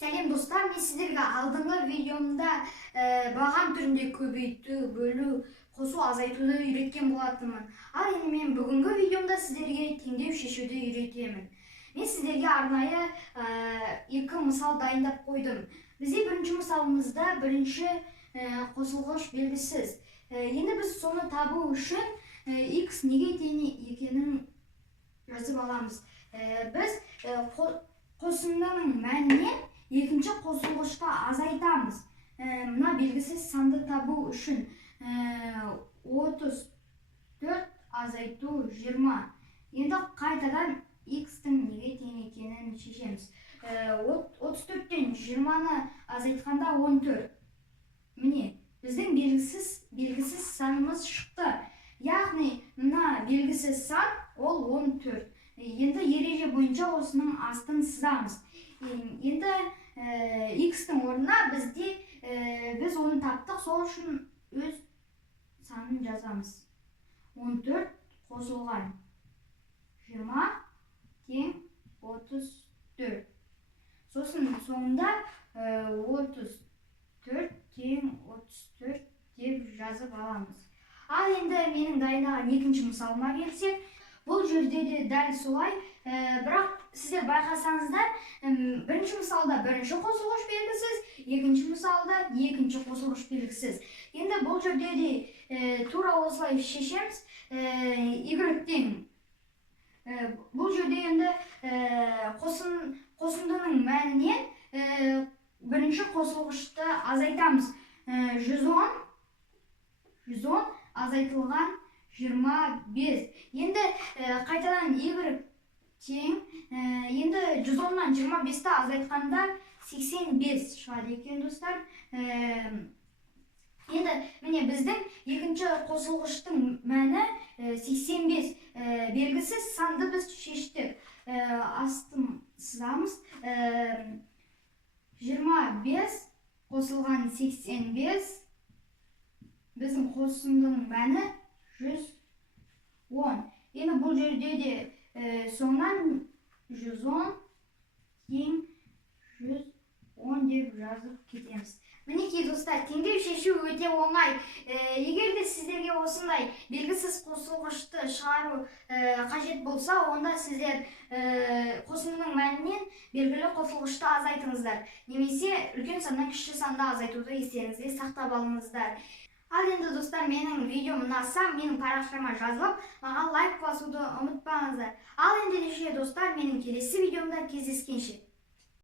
Сәлем достар, мен сіздерге алдыңғы видеомда баған түрінде көбейту, бөлу, қосу, азайтуды үйреткен болатынмын. Ал енді мен бүгінгі видеомда сіздерге теңдеу шешуді үйретемін. Мен сіздерге арнайы екі мысал дайындап қойдым. Бізде бірінші мысалымызда бірінші қосылғыш белгісіз. Енді біз соны табу үшін x неге тең екенін жазып аламыз. Біз қосындының мәнінен екінші қосылғышты азайтамыз. Мына белгісіз санды табу үшін 34 азайту 20. Енді қайтадан x-тің неге тең екенін шешеміз. 34-тен 20-ны азайтқанда 14. Міне, біздің белгісіз санымыз шықты. Яғни, мына белгісіз сан ол 14. Енді ереже бойынша осының астын сызамыз. Енді x-тің орнына біз оны таптық, сол үшін өз санын жазамыз. 14 қосылған 20 тең 34. Сосын соңында 34 тең 34 деп жазып аламыз. Ал енді менің дайындаған екінші мысалыма келсек, бұл жерде де дәл солай, бірақ сіздер байқасаңыздар, бірінші мысалда бірінші қосылғыш белгісіз, екінші мысалда екінші қосылғыш белгісіз. Енді бұл жерде де тура осылай шешеміз. Y-тен бұл жерде енді қосындының мәнінен бірінші қосылғышты азайтамыз. 110 азайтылған 25. Енді қайтадан Y тең, енді 110-нан 25-ті азайтқанда 85 шығады екен достар. Енді міне біздің екінші қосылғыштың мәні 85. Белгісіз санды біз шештік. Астын сызамыз. 25 қосылған 85. Біздің қосындының мәні 110. Енді бұл жерде де соңынан 110 тең 110 деп жазып кетеміз. Мінекей достар, теңдеу шешу өте оңай. Егер де сіздерге осындай белгісіз қосылғышты шығару қажет болса, онда сіздер қосындының мәнінен белгілі қосылғышты азайтыңыздар. Немесе үлкен саннан кіші санды азайтуды естеріңізде сақтап алыңыздар. Ал енді достар, менің видеом ұнаса, менің парақшама жазылып, маған лайк басуды ұмытпаңыздар. Ал енді достар, менің келесі видеомда кездескенше.